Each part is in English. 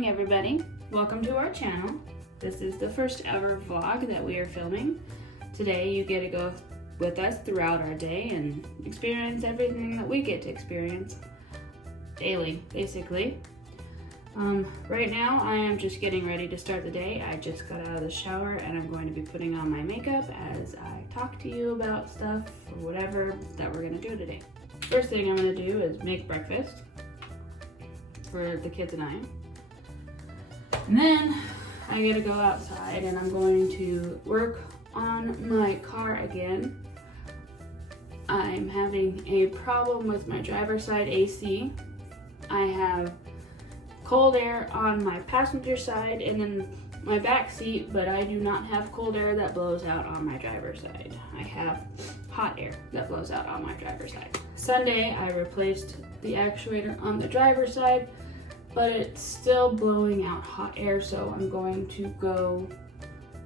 morning, everybody. Welcome to our channel. This is the first ever vlog that we are filming. Today you get to go with us throughout our day and experience everything that we get to experience daily, basically. Right now I am just getting ready to start the day. I just got out of the shower and I'm going to be putting on my makeup as I talk to you about stuff or whatever that we're going to do today. First thing I'm going to do is make breakfast for the kids and I. And then I gotta go outside and I'm going to work on my car again. I'm having a problem with my driver's side AC. I have cold air on my passenger side and in my back seat, but I do not have cold air that blows out on my driver's side. I have hot air that blows out on my driver's side. Sunday, I replaced the actuator on the driver's side, but it's still blowing out hot air, so I'm going to go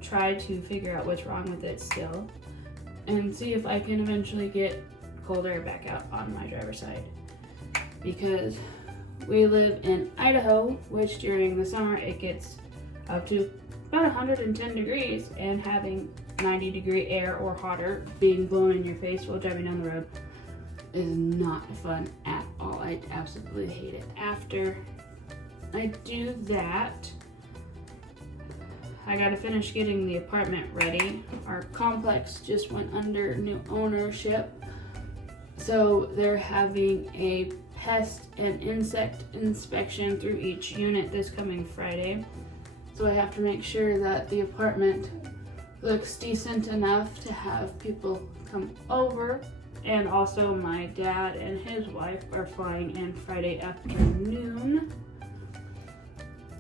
try to figure out what's wrong with it still and see if I can eventually get cold air back out on my driver's side. Because we live in Idaho, which during the summer it gets up to about 110 degrees, and having 90-degree air or hotter being blown in your face while driving down the road is not fun at all. I absolutely hate it. After I do that, I gotta finish getting the apartment ready. Our complex just went under new ownership, so they're having a pest and insect inspection through each unit this coming Friday. So I have to make sure that the apartment looks decent enough to have people come over. And also my dad and his wife are flying in Friday afternoon.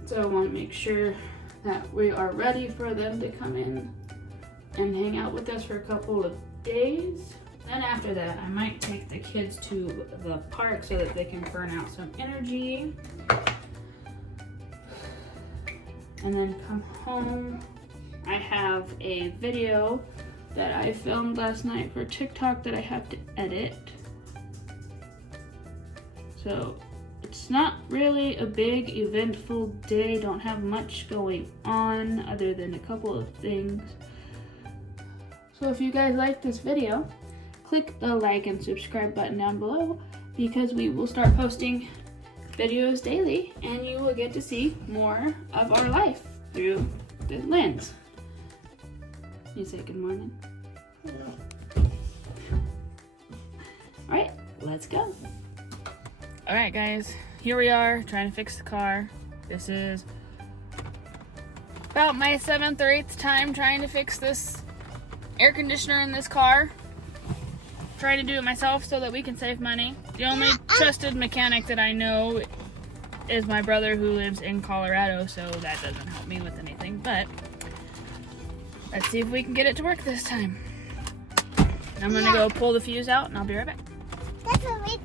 So I want to make sure that we are ready for them to come in and hang out with us for a couple of days. Then after that, I might take the kids to the park so that they can burn out some energy. And then come home. I have a video that I filmed last night for TikTok that I have to edit. So it's not really a big eventful day. Don't have much going on other than a couple of things. So if you guys like this video, click the like and subscribe button down below, because we will start posting videos daily and you will get to see more of our life through the lens. You say good morning? Alright, let's go. Alright guys, here we are trying to fix the car. This is about my 7th or 8th time trying to fix this air conditioner in this car. Trying to do it myself so that we can save money. The only trusted mechanic that I know is my brother who lives in Colorado, so that doesn't help me with anything, but let's see if we can get it to work this time. I'm gonna go pull the fuse out and I'll be right back. That's what we...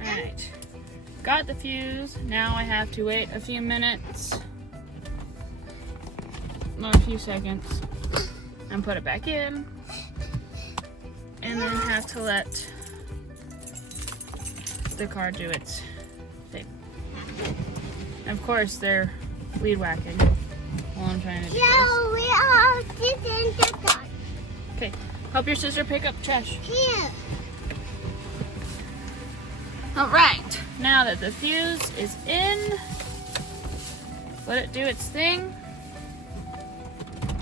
Alright, got the fuse. Now I have to wait a few minutes, not a few seconds, and put it back in, and then have to let the car do its thing. And of course, they're weed whacking while I'm trying to do this. Yeah, we are sitting TikTok. Okay, help your sister pick up trash. Here. Alright, now that the fuse is in, let it do its thing.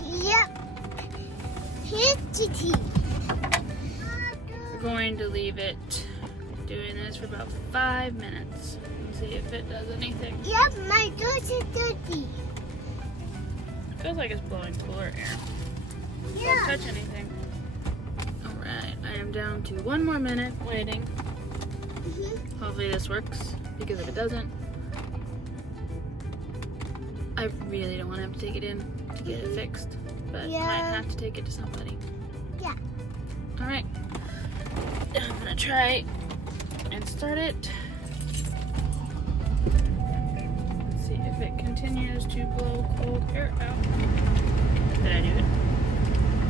Yep. Here's Kitty. We're going to leave it doing this for about 5 minutes and see if it does anything. Yep, my door's dirty. It feels like it's blowing cooler air. Yeah. Don't touch anything. Alright, I am down to 1 more minute waiting. Hopefully this works, because if it doesn't, I I really don't want to have to take it in to get it fixed, but Yeah. might have to take it to somebody. Yeah. All right, I'm gonna try and start it. Let's see if it continues to blow cold air out. Did I do it?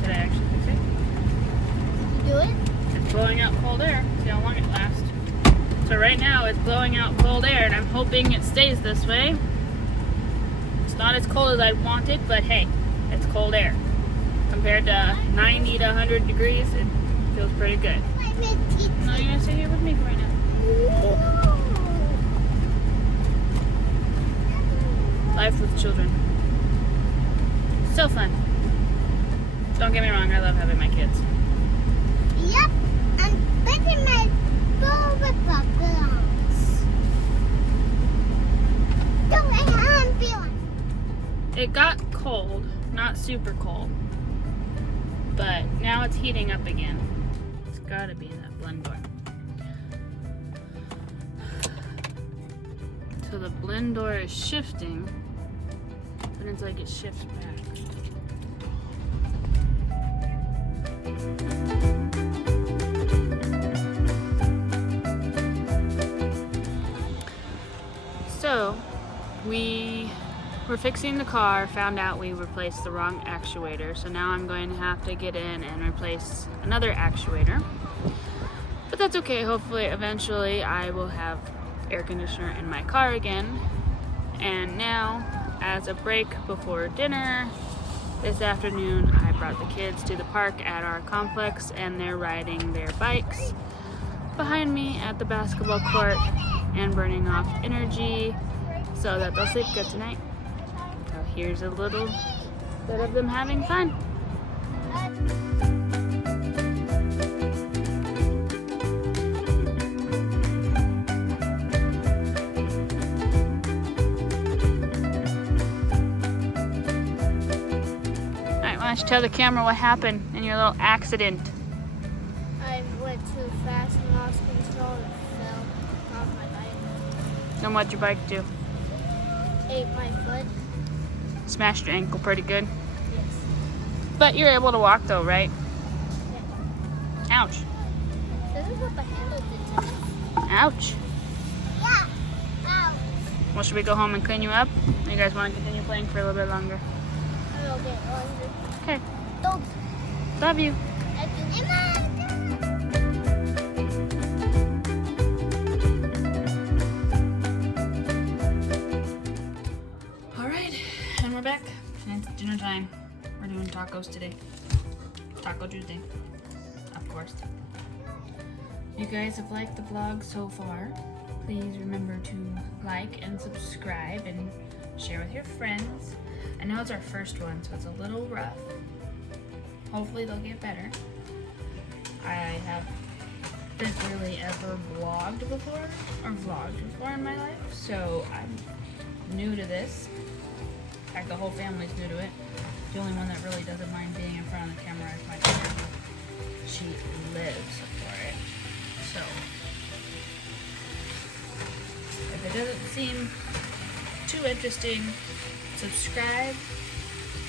Did I actually fix it? You do it? It's blowing out cold air. See how long it lasts. So right now it's blowing out cold air, and I'm hoping it stays this way. It's not as cold as I wanted, but hey, it's cold air. Compared to 90 to 100 degrees, it feels pretty good. No, you're gonna stay here with me right now. Life with children. So fun. Don't get me wrong, I love having my kids. Yep. I'm putting my bubbles. It got cold, not super cold, but now it's heating up again. It's gotta be in that blend door. So the blend door is shifting, but it's like it shifts back. So we were fixing the car, found out we replaced the wrong actuator, so now I'm going to have to get in and replace another actuator. But that's okay, hopefully eventually I will have air conditioner in my car again. And now, as a break before dinner, this afternoon I brought the kids to the park at our complex, and they're riding their bikes behind me at the basketball court and burning off energy so that they'll sleep good tonight. So here's a little bit of them having fun. Alright, why don't you tell the camera what happened in your little accident? I went too fast and lost control and fell off my bike. And what'd your bike do? Ate my foot. Smashed your ankle pretty good. Yes. But you're able to walk though, right? Ouch. This is what the handle did to me. Ouch. Yeah. Ow. Well, should we go home and clean you up? Or you guys want to continue playing for a little bit longer? I will get laundry. Okay. Don't. Love you. Alright, and we're back. And it's dinner time. We're doing tacos today. Taco Tuesday. Of course. You guys have liked the vlog so far. Please remember to like and subscribe and share with your friends. I know it's our first one, so it's a little rough. Hopefully they'll get better. I haven't really ever vlogged before in my life, so I'm new to this. In fact, the whole family's new to it. The only one that really doesn't mind being in front of the camera is my daughter. She lives for it. So if it doesn't seem too interesting, subscribe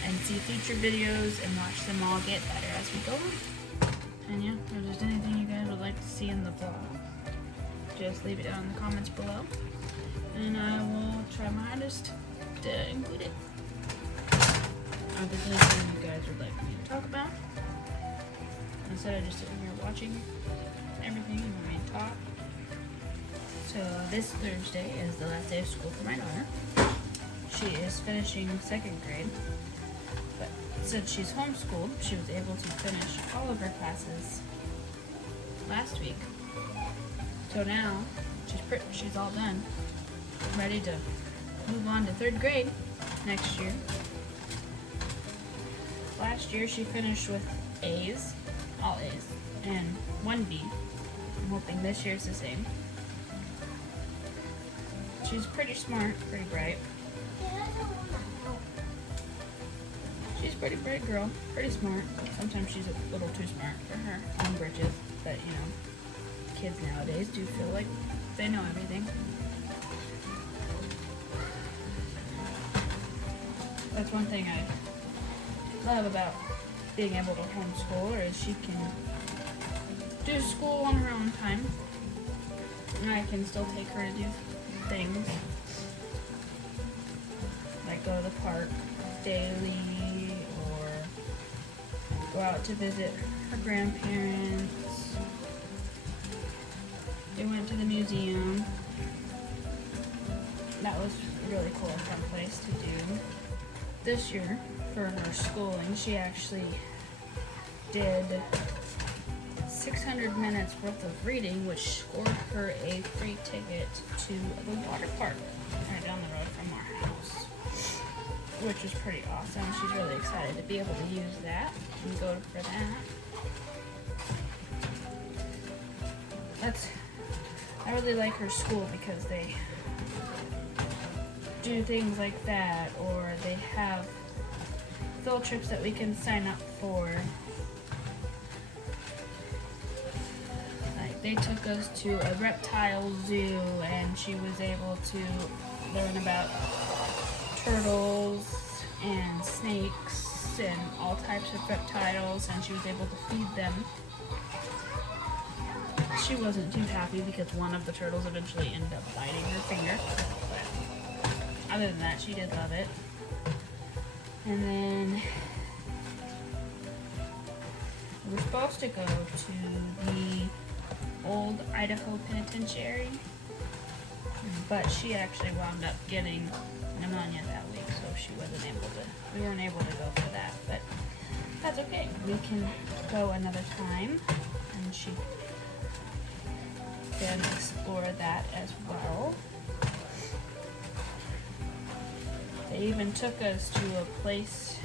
and see future videos and watch them all get better as we go on. And yeah, if there's anything you guys would like to see in the vlog, just leave it down in the comments below, and I will try my hardest to include it. If there's anything you guys would like me to talk about, instead of just sitting here watching everything, you want me to talk. So this Thursday is the last day of school for my daughter. She is finishing 2nd grade, but since she's homeschooled, she was able to finish all of her classes last week. So now she's all done, ready to move on to 3rd grade next year. Last year she finished with A's, all A's, and 1 B. I'm hoping this year's the same. She's pretty smart, pretty bright. She's a pretty bright girl, pretty smart. Sometimes she's a little too smart for her own britches, but you know, kids nowadays do feel like they know everything. That's one thing I love about being able to homeschool her is she can do school on her own time. And I can still take her to do things like go to the park daily or go out to visit her grandparents. They went to the museum. That was a really cool and fun place to do. This year, for her schooling, she actually did 600 minutes worth of reading, which scored her a free ticket to the water park right down the road from our house, which was pretty awesome. She's really excited to be able to use that and go for that. I really like her school because they do things like that, or they have field trips that we can sign up for. Like they took us to a reptile zoo and she was able to learn about turtles and snakes and all types of reptiles, and she was able to feed them. She wasn't too happy because one of the turtles eventually ended up biting her finger. But other than that, she did love it. And then we were supposed to go to the old Idaho Penitentiary, but she actually wound up getting pneumonia that week, so we weren't able to go for that. But that's okay. We can go another time, and she can explore that as well. They even took us to a place,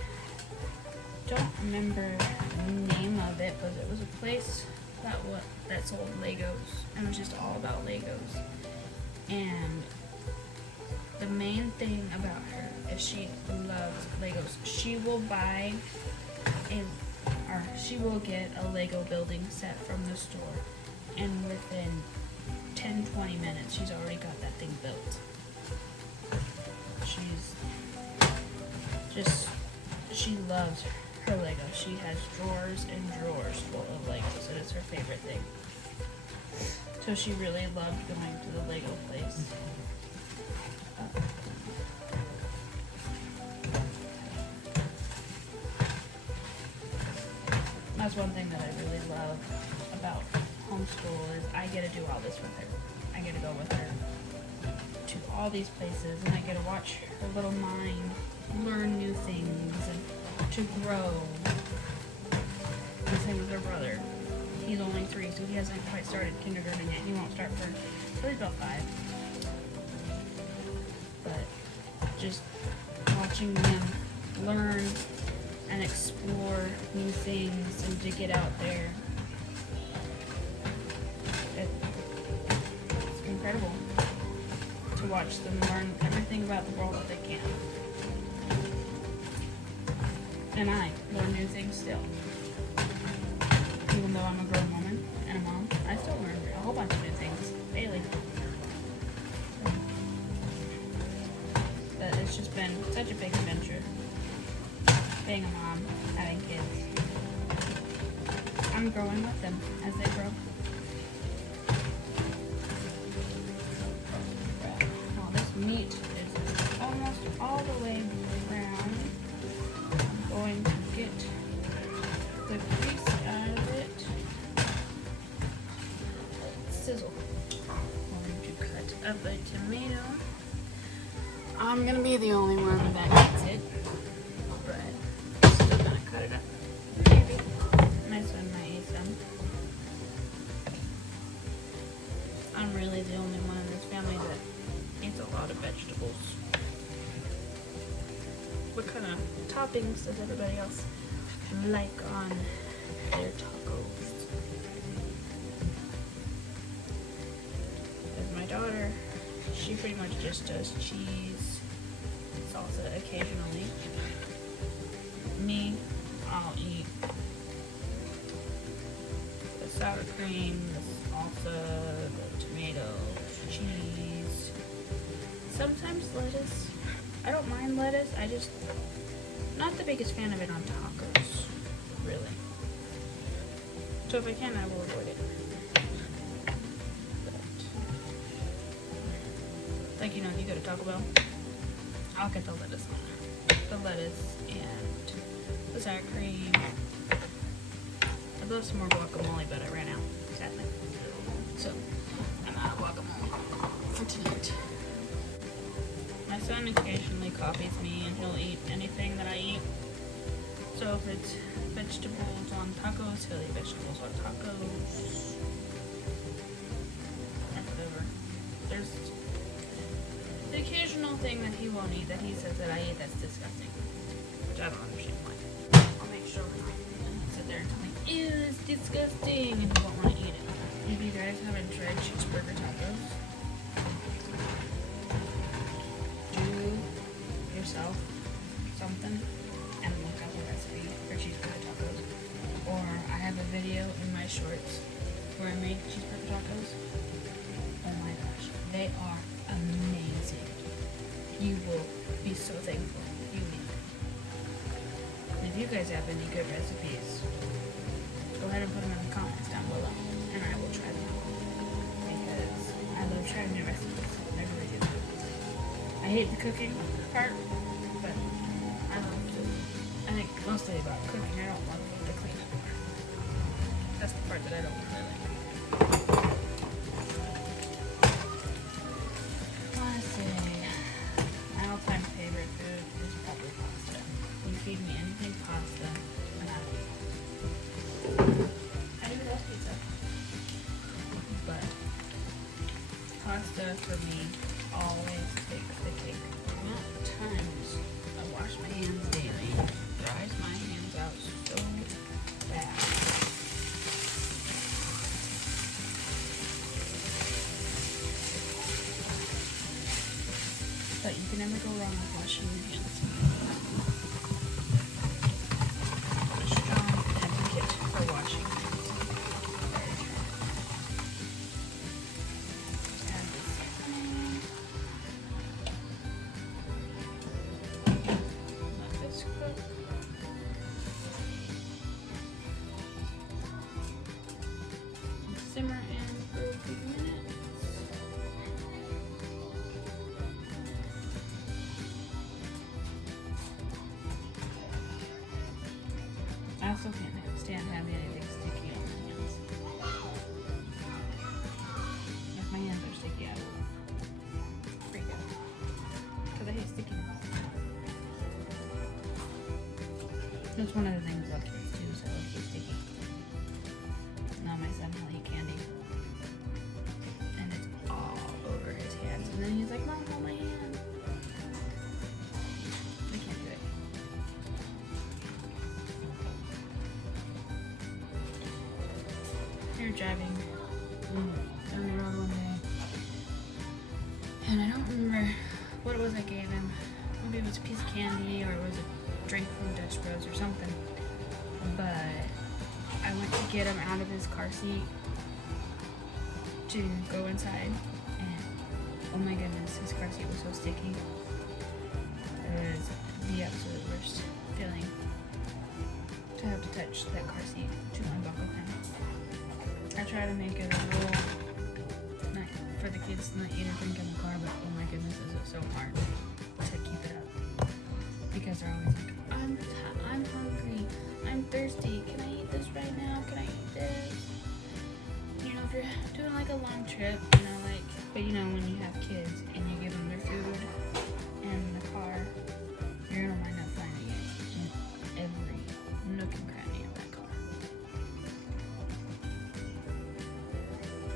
don't remember the name of it, but it was a place that sold Legos, and it was just all about Legos. And the main thing about her is she loves Legos. She will she will get a Lego building set from the store, and within 10-20 minutes she's already got that thing built. She loves her Lego. She has drawers and drawers full of Legos, and it's her favorite thing. So she really loved going to the Lego place. That's one thing that I really love about homeschool is I get to do all this with her. I get to go with her to all these places, and I get to watch her little mind learn new things and to grow. The same with her brother. He's only 3, so he hasn't quite started kindergarten yet. He won't start for at least about 5. But just watching them learn and explore new things and to get out there, it's incredible to watch them learn everything about the world that they can. And I learn new things still. Even though I'm a grown woman and a mom, I still learn a whole bunch of new things daily. But it's just been such a big adventure. Being a mom, having kids. I'm growing with them as they grow. Well, this meat is almost all the way brown. I'm going to get the grease out of it. Sizzle. I'm going to cut up a tomato. I'm going to be the only one that eats it. Still gonna cut it up. Maybe. My son might eat some. I'm really the only one in this family that eats a lot of vegetables. What kind of toppings does everybody else like on their tacos? There's my daughter. She pretty much just does cheese, salsa occasionally. Me, I'll eat the sour cream, the salsa, the tomatoes, cheese, sometimes lettuce. I don't mind lettuce, I just the biggest fan of it on tacos, really. So if I can, I will avoid it. But, like, you know, if you go to Taco Bell, I'll get the lettuce on there. The lettuce and the sour cream. I'd love some more guacamole, but I ran out, sadly. So, I'm out of guacamole for tonight. My son occasionally copies me and he'll eat anything that I eat. So if it's vegetables on tacos, he'll eat vegetables on tacos. Or whatever. There's the occasional thing that he won't eat that he says that I eat that's disgusting. Which I don't understand why. I'll make sure and he'll sit there and tell me, ew, it's disgusting, and he won't want to eat it. If you guys haven't tried cheeseburger tacos, yourself something and look up a recipe for cheeseburger tacos. Or I have a video in my shorts where I make cheeseburger tacos. Oh my gosh, they are amazing. You will be so thankful you made them. And if you guys have any good recipes, go ahead and put them in the comments down below and I will try them out. Because I love trying new recipes. I really do. I hate the cooking part, but I love to. I think mostly about cooking. I don't love the cleanup part. That's the part that I don't really like. Let's see. My all-time favorite food is probably pasta. You feed me anything pasta, and I'll eat it. I do love pizza, but pasta for me always takes the cake. The amount of times I wash my hands daily dries my hands out so bad. But you can never go wrong with washing your hands. I'm a strong advocate for washing your hands. Very strong. Just add this seasoning. Let this cook. Simmer in for a few minutes. I also can't stand having anything sticky on my hands. If my hands are sticky, I will freak out. Because I hate stickiness. That's one of the things about kids too, so I like sticky. Now my son will eat candy. And it's all over his hands. And then he's like, Mom, hold my hand. I can't do it. We were driving down the road one day, and I don't remember what it was I gave him. Maybe it was a piece of candy, or it was a drink from Dutch Bros or something. But I went to get him out of his car seat to go inside, and oh my goodness, his car seat was so sticky. It was the absolute worst feeling to have to touch that car seat to unbuckle him. I try to make it a rule not for the kids to not eat or drink in the car, but oh my goodness, is it so hard to keep it up. Because they're always like, I'm hungry, I'm thirsty, can I eat this right now, can I eat this? You know, if you're doing like a long trip, you know, like, but you know, when you have kids and you give them their food in the car, you're gonna wind up finding it in every nook and cranny of that car.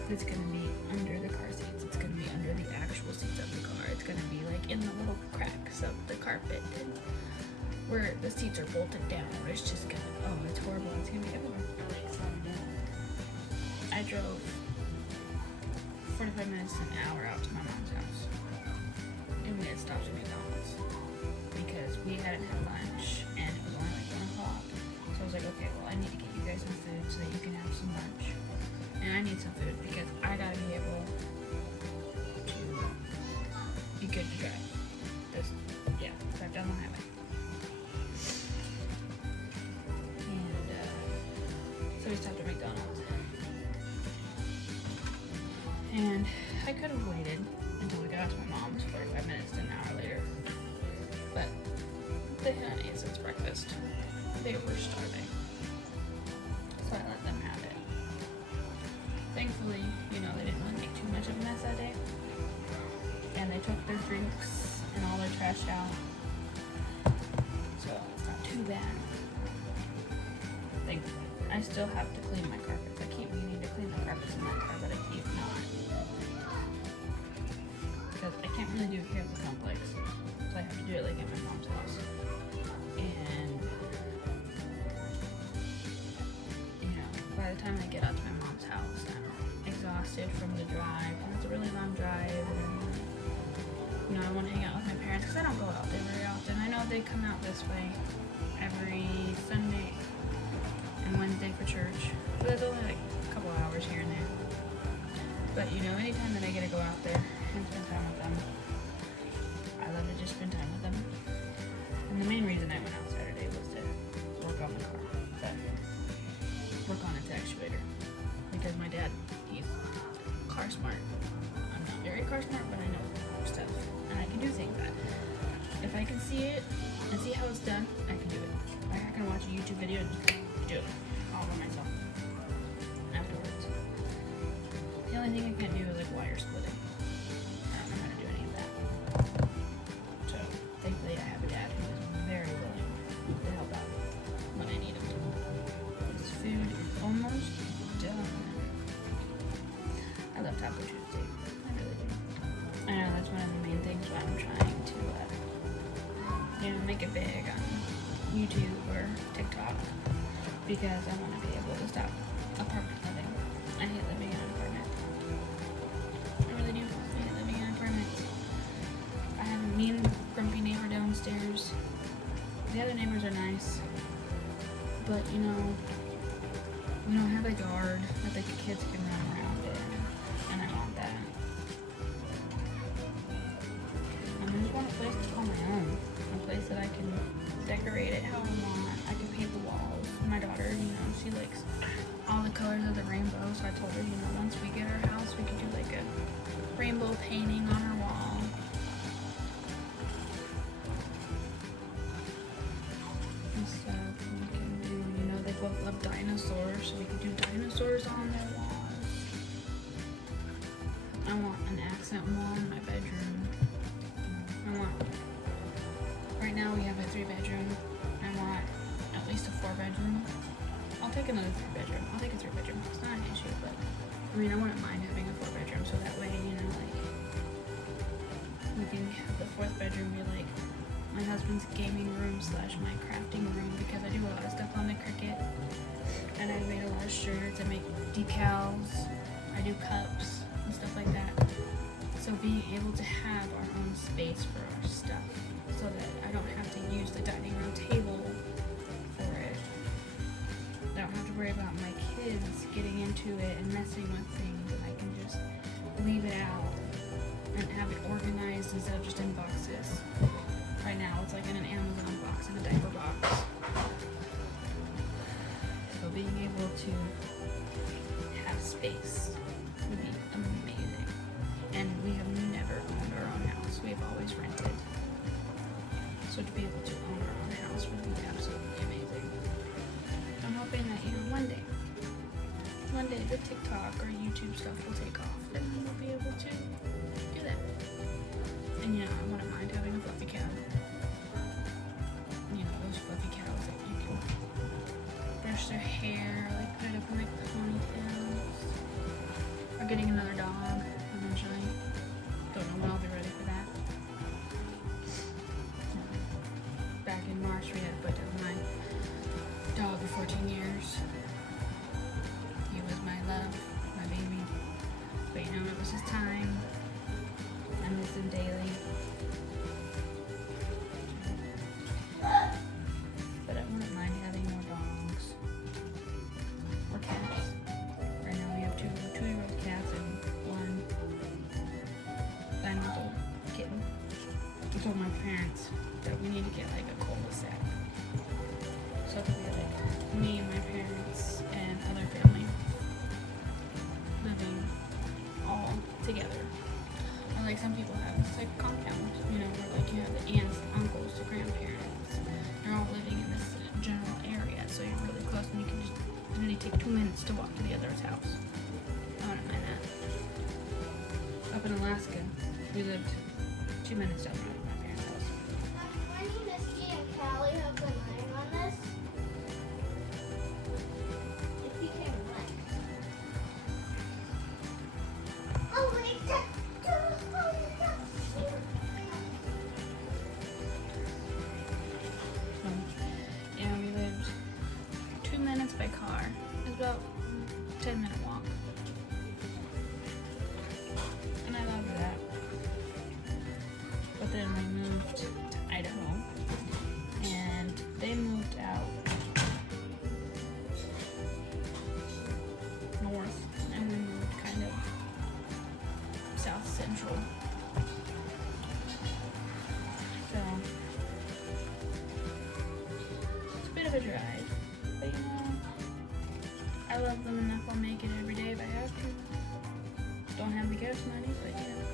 It's gonna be under the car seats. It's gonna be under the actual seats of the car. It's gonna be like in the little cracks of the carpet and where the seats are bolted down. It's just gonna, oh, it's horrible. It's gonna be everywhere. Really excited. I drove 45 minutes to an hour out to my mom's house. And we had stopped at McDonald's because we hadn't had lunch and it was only like 1 o'clock. So I was like, okay, well, I need to get you guys some food so that you can have some lunch. And I need some food because I gotta be able to be good to drive. Just, yeah, drive down the highway. stopped at McDonald's. And I could have waited until we got to my mom's 45 minutes to an hour later. But they hadn't ate since breakfast. They were starving. So I let them have it. Thankfully, you know, they didn't really make too much of a mess that day. And they took their drinks and all their trash out. So it's not too bad. I still have to clean my carpets. I keep meaning to clean the carpets in that car, but I keep not. Because I can't really do it here at the complex. So I have to do it like at my mom's house. And, you know, by the time I get out to my mom's house, I'm exhausted from the drive. And it's a really long drive. And, you know, I want to hang out with my parents because I don't go out there very often. I know they come out this way every Sunday and Wednesday for church, but it's only like a couple hours here and there. But you know, anytime that I get to go out there and spend time with them, I love to just spend time with them. And the main reason I went out Saturday was to work on the car, work on its actuator, because my dad, he's car smart. I'm not very car smart, but I know stuff, and I can do things that if I can see it and see how it's done, I can do it. Like I can watch a YouTube video and just do it all by myself afterwards. The only thing I can't do is like wire splitting. I don't know how to do any of that. So thankfully I have a dad who is very willing to help out when I need him to. This food is almost done. I love Taco Tuesday. I really do. I know that's one of the main things why I'm trying to you know, make it big on YouTube or TikTok, because I want to be able to stop apartment living. I hate living in an apartment. I really do. I hate living in an apartment. I have a mean, grumpy neighbor downstairs. The other neighbors are nice, but you know, we don't have a yard that the kids can run around in, and I want that. And I just want a place to call my own. A place that I can decorate it how I want. I can paint the walls. My daughter, you know, she likes all the colors of the rainbow, so I told her, you know, once we get our house, we could do like a rainbow painting on our wall. And stuff. We can do, you know, they both love dinosaurs, so we could do dinosaurs on their walls. I want an accent wall in my bedroom. Right now we have a 3-bedroom. I want at least a 4-bedroom. I'll take another 3-bedroom. I'll take a 3-bedroom. It's not an issue, but I mean, I wouldn't mind having a 4-bedroom, so that way, you know, like we can have the 4th bedroom be like my husband's gaming room / my crafting room, because I do a lot of stuff on the Cricut, and I've made a lot of shirts. I make decals. I do cups and stuff like that. So being able to have our own space for our stuff, so that I don't have to use the dining room table for it. I don't have to worry about my kids getting into it and messing with things, and I can just leave it out and have it organized instead of just in boxes. Right now it's like in an Amazon box, in a diaper box. So being able to have space would be amazing. And we have never owned our own house. We've always rented. So to be able to own our own house would be absolutely amazing. I'm hoping that, you know, one day the TikTok or YouTube stuff will take off, and we'll be able to do that. And you know, I wouldn't mind having a fluffy cow. You know, those fluffy cows that you can brush their hair, like put it up in like ponytails. Or getting another dog eventually. Don't know when I'll be ready for that. Back in March we had put down my dog of 14 years. He was my love, my baby. But you know, it was his time. I miss him daily. But I wouldn't mind having more dogs. Or cats. Right now we have 2-year-old cats and 1 9-month-old kitten. I told my parents that we need to get like a cul-de-sac. So it could be like me and my parents and other like some people have this like compound, you know, where like you have the aunts, uncles, the grandparents. They're all living in this general area, so you're really close and you can just literally take 2 minutes to walk to the other's house. I wouldn't mind that. Up in Alaska, we lived 2 minutes down the road from my parents' house. When you Misty and Callie have been laying on this, it became wet. Oh wait, Yeah, we lived 2 minutes by car. It was about a 10-minute walk. And I loved that. But then we moved to Idaho. And they moved out north. And we moved kind of south central. So it's a bit of a drive. But you know, I love them enough I'll make it every day if I have to. Don't have the gas money, but you know.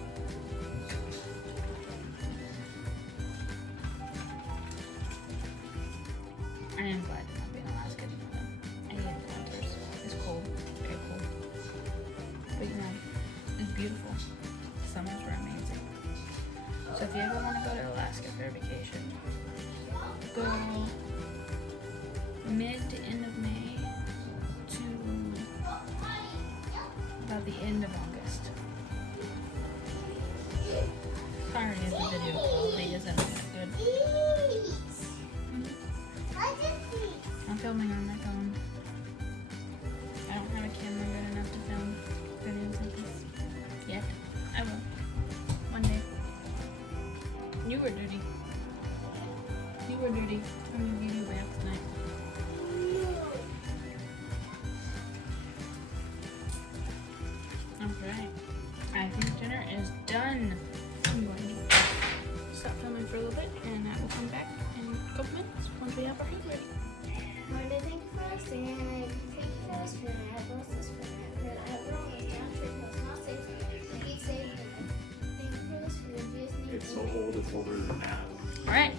I am glad to not be in Alaska anymore though. I hate the winters. It's cold. Very cold. But you know, it's beautiful. The summers were amazing. So if you ever want to go to Alaska for a vacation, go mid to end of May to about the end of August. Sorry if the video quality isn't that good. I'm filming on my phone. I don't have a camera good enough to film videos like this yet. I will. One day. You were dirty. You were dirty. I'm gonna give you a bath tonight. Alright. I think dinner is done. I'm going to stop filming for a little bit and I will come back in a couple minutes once we have our food ready. Lord, I thank you for this day, and I thank you for this food, and I bless this food, and I pray that I have rolled this down tree that was not safe, to be saved, and I thank you for this food, in Jesus' name. It's so old, it's older than that. Alright.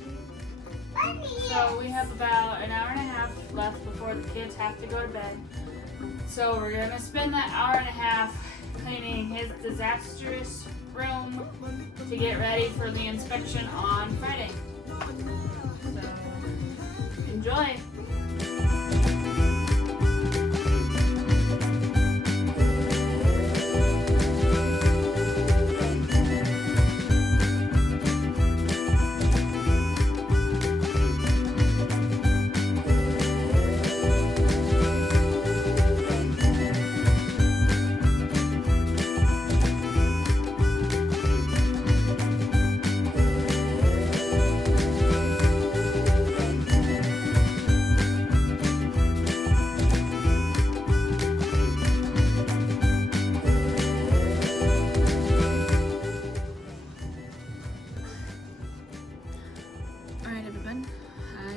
So we have about an hour and a half left before the kids have to go to bed. So we're gonna spend that hour and a half cleaning his disastrous room to get ready for the inspection on Friday. So enjoy.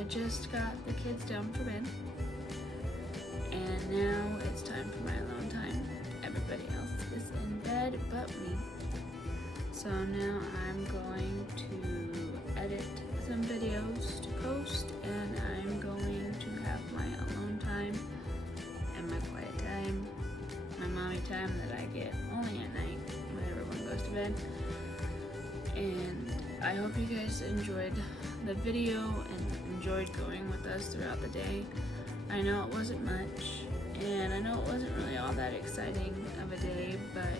Just got the kids down for bed, and now it's time for my alone time. Everybody else is in bed but me. So now I'm going to edit some videos to post, and I'm going to have my alone time and my quiet time, my mommy time that I get only at night when everyone goes to bed. And I hope you guys enjoyed the video and enjoyed going with us throughout the day. I know it wasn't much, and I know it wasn't really all that exciting of a day, but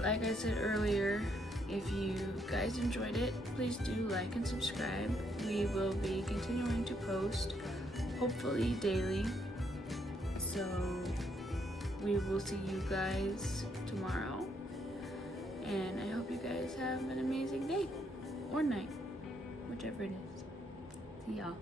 like I said earlier, if you guys enjoyed it, please do like and subscribe. We will be continuing to post, hopefully daily. So we will see you guys tomorrow. And I hope you guys have an amazing day or night, whichever it is. See y'all.